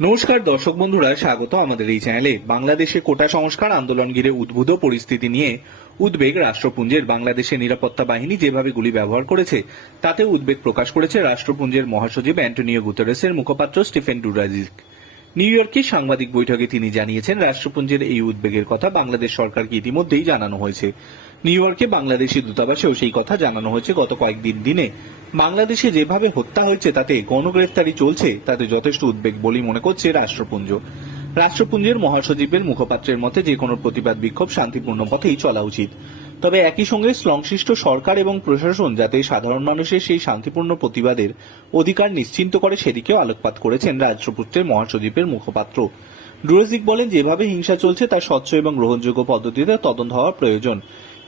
নমস্কার দর্শক বন্ধুরা, স্বাগত আমাদের এই চ্যানেলে। বাংলাদেশে কোটা সংস্কার আন্দোলন ঘিরে উদ্ভূত পরিস্থিতি নিয়ে উদ্বেগ রাষ্ট্রপুঞ্জের বাংলাদেশের নিরাপত্তা বাহিনী যেভাবে গুলি ব্যবহার করেছে তাতে উদ্বেগ প্রকাশ করেছে রাষ্ট্রপুঞ্জের মহাসচিব অ্যান্টনিও গুতেরেসের মুখপাত্র স্টিফেন ডুরাজিক নিউ ইয়র্কে সাংবাদিক বৈঠকে তিনি জানিয়েছেন, রাষ্ট্রপুঞ্জের এই উদ্বেগের কথা বাংলাদেশ সরকারকে ইতিমধ্যেই জানানো হয়েছে। নিউ ইয়র্কে বাংলাদেশি দূতাবাসেও সেই কথা জানানো হয়েছে গত কয়েকদিন দিনে। বাংলাদেশে যেভাবে হত্যা হয়েছে, তাতে গণগ্রেফতারি চলছে, তাতে যথেষ্ট উদ্বেগ বলেই মনে করছে রাষ্ট্রপুঞ্জ। রাষ্ট্রপুঞ্জের মহাসচিবের মুখপাত্রের মতে, যে কোনো প্রতিবাদ বিক্ষোভ শান্তিপূর্ণ পথেই চলা উচিত। তবে একই সঙ্গে সংশ্লিষ্ট সরকার এবং প্রশাসন যাতে সাধারণ মানুষের সেই শান্তিপূর্ণ প্রতিবাদের অধিকার নিশ্চিন্ত করে সেদিকেও আলোকপাত করেছেন রাষ্ট্রপুত্রের মহাসচিবের মুখপাত্র। ডুরেজিক বলেন, যেভাবে হিংসা চলছে তার স্বচ্ছ এবং গ্রহণযোগ্য পদ্ধতিতে তদন্ত হওয়া প্রয়োজন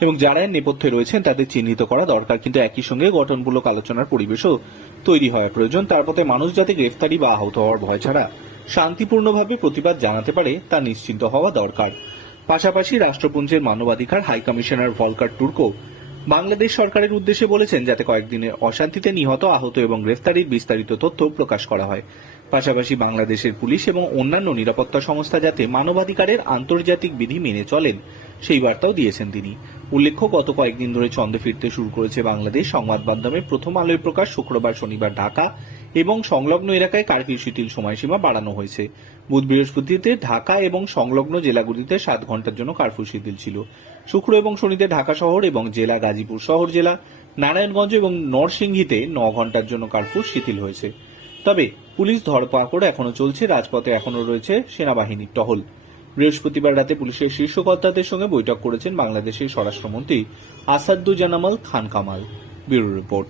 এবং যারা এর নেপথ্যে রয়েছেন তাদের চিহ্নিত করা দরকার। কিন্তু একই সঙ্গে গঠনমূলক আলোচনার পরিবেশও তৈরি হওয়া প্রয়োজন। তার পথে মানুষ যাতে গ্রেফতারি বা আহত হওয়ার ভয় ছাড়া শান্তিপূর্ণভাবে প্রতিবাদ জানাতে পারে তা নিশ্চিন্ত হওয়া দরকার। পাশাপাশি রাষ্ট্রপুঞ্জের মানবাধিকার high commissioner Volker Turk Bangladesh সরকারের উদ্দেশ্যে বলেছেন যাতে কয়েকদিনের অশান্তিতে নিহত, আহত এবং গ্রেফতারির বিস্তারিত তথ্য প্রকাশ করা হয়। পাশাপাশি বাংলাদেশের পুলিশ এবং অন্যান্য নিরাপত্তা সংস্থা যাতে মানবাধিকারের আন্তর্জাতিক বিধি মেনে চলেন সেই বার্তাও দিয়েছেন তিনি। উল্লেখ্য, গত কয়েকদিন ধরে ছন্দে ফিরতে শুরু করেছে বাংলাদেশ সংবাদ মাধ্যমে প্রথম আলোয় প্রকাশ শুক্রবার শনিবার ঢাকা এবং সংলগ্ন এলাকায় কারফিউ শিথিল সময়সীমা বাড়ানো হয়েছে। বুধ বৃহস্পতিতে ঢাকা এবং সংলগ্ন জেলাগুলিতে সাত ঘণ্টার জন্য কারফিউ শিথিল ছিল। শুক্র এবং শনিতে ঢাকা শহর এবং জেলা গাজীপুর শহর জেলা, নারায়ণগঞ্জ এবং নরসিংহীতে ন ঘণ্টার জন্য কারফিউ শিথিল হয়েছে। তবে পুলিশ ধরপাকড় এখনও চলছে, রাজপথে এখনও রয়েছে সেনাবাহিনীর টহল। বৃহস্পতিবার রাতে পুলিশের শীর্ষ কর্তাদের সঙ্গে বৈঠক করেছেন বাংলাদেশের স্বরাষ্ট্রমন্ত্রী আসাদুজ্জানামাল খান কামাল। Bureau report.